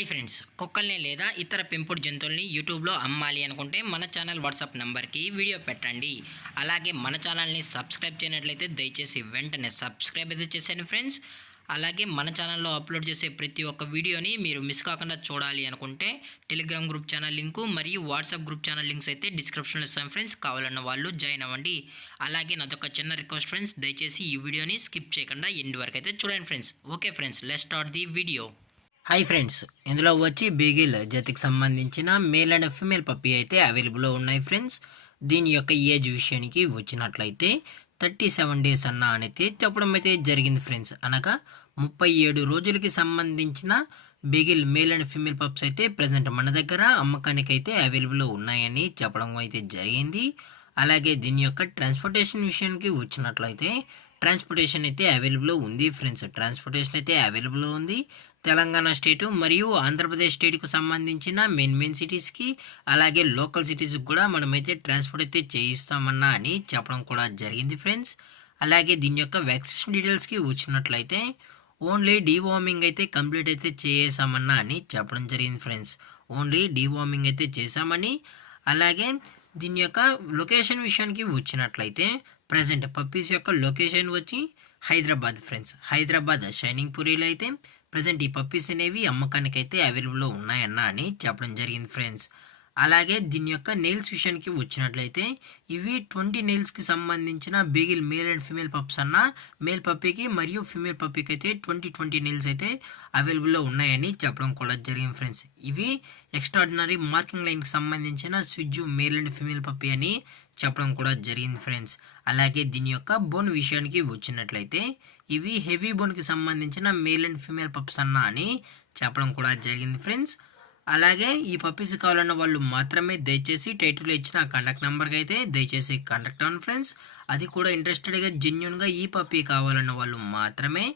Hi friends, కుక్కల్ని లేదా ఇతర పెంపుడు జంతువుల్ని యూట్యూబ్లో అమ్మాలి అనుకుంటే మన ఛానల్ వాట్సాప్ నెంబర్కి వీడియో పెట్టండి. అలాగే మన ఛానల్ని సబ్స్క్రైబ్ చేయనట్లయితే దయచేసి వెంటనే సబ్స్క్రైబ్ అయితే చేసేయండి ఫ్రెండ్స్. అలాగే మన ఛానల్లో అప్లోడ్ చేసే ప్రతి ఒక్క వీడియోని మీరు మిస్ కాకుండా చూడాలి అనుకుంటే టెలిగ్రామ్ గ్రూప్ ఛానల్ లింకు మరియు వాట్సాప్ గ్రూప్ ఛానల్ లింక్స్ అయితే డిస్క్రిప్షన్లో ఇస్తాను ఫ్రెండ్స్. కావాలన్న వాళ్ళు జాయిన్ అవ్వండి. అలాగే నాదొక చిన్న రిక్వెస్ట్ ఫ్రెండ్స్, దయచేసి ఈ వీడియోని స్కిప్ చేయకుండా ఎండ్ వరకు అయితే చూడండి friends. Okay friends, let's start the video. Hi friends, ఇందులో వచ్చి బీగిల్ జాతికి సంబంధించిన మేల్ అండ్ ఫీమేల్ పప్పీ అయితే అవైలబుల్లో ఉన్నాయి ఫ్రెండ్స్. దీని యొక్క ఏజ్ విషయానికి వచ్చినట్లయితే 37 డేస్ అన్న అనేది చెప్పడం అయితే జరిగింది ఫ్రెండ్స్. అనగా 37 రోజులకి సంబంధించిన beagle male and female pups అయితే ప్రజెంట్ మన దగ్గర అమ్మకానికి అయితే అవైలబుల్లో ఉన్నాయని చెప్పడం అయితే జరిగింది. అలాగే దీని యొక్క ట్రాన్స్పోర్టేషన్ విషయానికి వచ్చినట్లయితే ట్రాన్స్పోర్టేషన్ అయితే అవైలబుల్లో ఉంది ఫ్రెండ్స్. ట్రాన్స్పోర్టేషన్ అయితే అవైలబుల్లో ఉంది. తెలంగాణ స్టేటు మరియు ఆంధ్రప్రదేశ్ స్టేట్కు సంబంధించిన మెయిన్ సిటీస్కి అలాగే లోకల్ సిటీస్కి కూడా మనమైతే ట్రాన్స్పోర్ట్ అయితే చేయిస్తామన్నా అని చెప్పడం కూడా జరిగింది ఫ్రెండ్స్. అలాగే దీని యొక్క వ్యాక్సినేషన్ డీటెయిల్స్కి వచ్చినట్లయితే ఓన్లీ డీవార్మింగ్ అయితే కంప్లీట్ అయితే చేసామన్నా అని చెప్పడం జరిగింది ఫ్రెండ్స్. ఓన్లీ డీవార్మింగ్ అయితే చేసామని. అలాగే దీని యొక్క లొకేషన్ విషయానికి వచ్చినట్లయితే ప్రజెంట్ పప్పీస్ యొక్క లొకేషన్ వచ్చి హైదరాబాద్ ఫ్రెండ్స్. హైదరాబాద్ షైనింగ్ పూరిలో అయితే ప్రజెంట్ ఈ పప్పీస్ అనేవి అమ్మకానికి అయితే అవైలబుల్లో ఉన్నాయన్న అని చెప్పడం జరిగింది ఫ్రెండ్స్. అలాగే దీని యొక్క నెయిల్స్ విషయానికి వచ్చినట్లయితే ఇవి 20 నెయిల్స్కి సంబంధించిన beagle male and female pups అన్న మేల్ పప్పీకి మరియు ఫీమేల్ పప్పీకి అయితే 20 నెయిల్స్ అయితే అవైలబుల్లో ఉన్నాయని చెప్పడం కూడా జరిగింది ఫ్రెండ్స్. ఇవి ఎక్స్ట్రాడినరీ మార్కింగ్ లైన్కి సంబంధించిన స్విజ్జు మేల్ అండ్ ఫీమేల్ పప్పీ అని చెప్పడం కూడా జరిగింది ఫ్రెండ్స్. అలాగే దీని యొక్క బోన్ విషయానికి వచ్చినట్లయితే ఇవి హెవీ బోన్కి సంబంధించిన మేల్ అండ్ ఫీమేల్ పప్స్ అన్న అని చెప్పడం కూడా జరిగింది ఫ్రెండ్స్. అలాగే ఈ పప్పీస్ కావాలన్న వాళ్ళు మాత్రమే దయచేసి టైటిల్లో ఇచ్చిన కాంటాక్ట్ నెంబర్కి అయితే దయచేసి కాంటాక్ట్ అవ్వండి ఫ్రెండ్స్. అది కూడా ఇంట్రెస్టెడ్గా జెన్యున్గా ఈ పప్పీ కావాలన్న వాళ్ళు మాత్రమే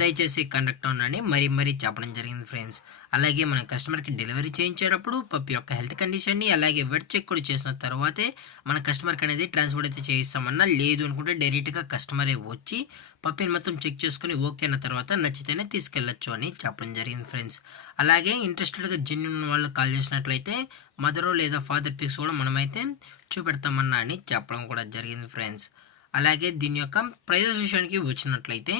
దయచేసి కాంటాక్ట్ అవ్వండి మరీ చెప్పడం జరిగింది ఫ్రెండ్స్. అలాగే మన కస్టమర్కి డెలివరీ చేయించేటప్పుడు పప్పీ యొక్క హెల్త్ కండిషన్ని అలాగే వెట్ చెక్ కూడా చేసిన తర్వాతే మన కస్టమర్కి అనేది ట్రాన్స్పోర్ట్ అయితే చేయిస్తామన్నా. లేదు అనుకుంటే డైరెక్ట్గా కస్టమరే వచ్చి పప్పీని మొత్తం చెక్ చేసుకుని ఓకే అన్న తర్వాత నచ్చితేనే తీసుకెళ్ళచ్చు అని చెప్పడం జరిగింది ఫ్రెండ్స్. అలాగే ఇంట్రెస్టెడ్గా జెన్యున్ వాళ్ళు కాల్ చేసినట్లయితే మదర్ లేదా ఫాదర్ పిక్స్ కూడా మనమైతే చూపెడతామన్నా అని చెప్పడం కూడా జరిగింది ఫ్రెండ్స్. అలాగే దీని యొక్క ప్రైజెస్ విషయానికి వచ్చినట్లయితే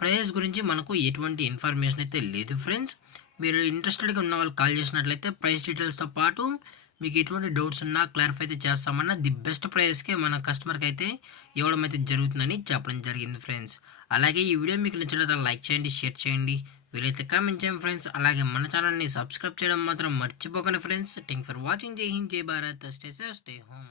ప్రైజెస్ గురించి మనకు ఎటువంటి ఇన్ఫర్మేషన్ అయితే లేదు ఫ్రెండ్స్. మీరు ఇంట్రెస్టెడ్గా ఉన్న వాళ్ళు కాల్ చేసినట్లయితే ప్రైస్ డీటెయిల్స్తో పాటు మీకు ఎటువంటి డౌట్స్ ఉన్నా క్లారిఫై అయితే చేస్తామన్నా ది బెస్ట్ ప్రైస్కే మన కస్టమర్కి అయితే ఇవ్వడం అయితే జరుగుతుందని చెప్పడం జరిగింది ఫ్రెండ్స్. అలాగే ఈ వీడియో మీకు నచ్చినట్లయితే లైక్ చేయండి, షేర్ చేయండి, వీలైతే కామెంట్ చేయండి ఫ్రెండ్స్. అలాగే మన ఛానల్ని సబ్స్క్రైబ్ చేయడం మాత్రం మర్చిపోకండి ఫ్రెండ్స్. Thank for watching. జై హింద్, జై Bharat, stay safe, stay home.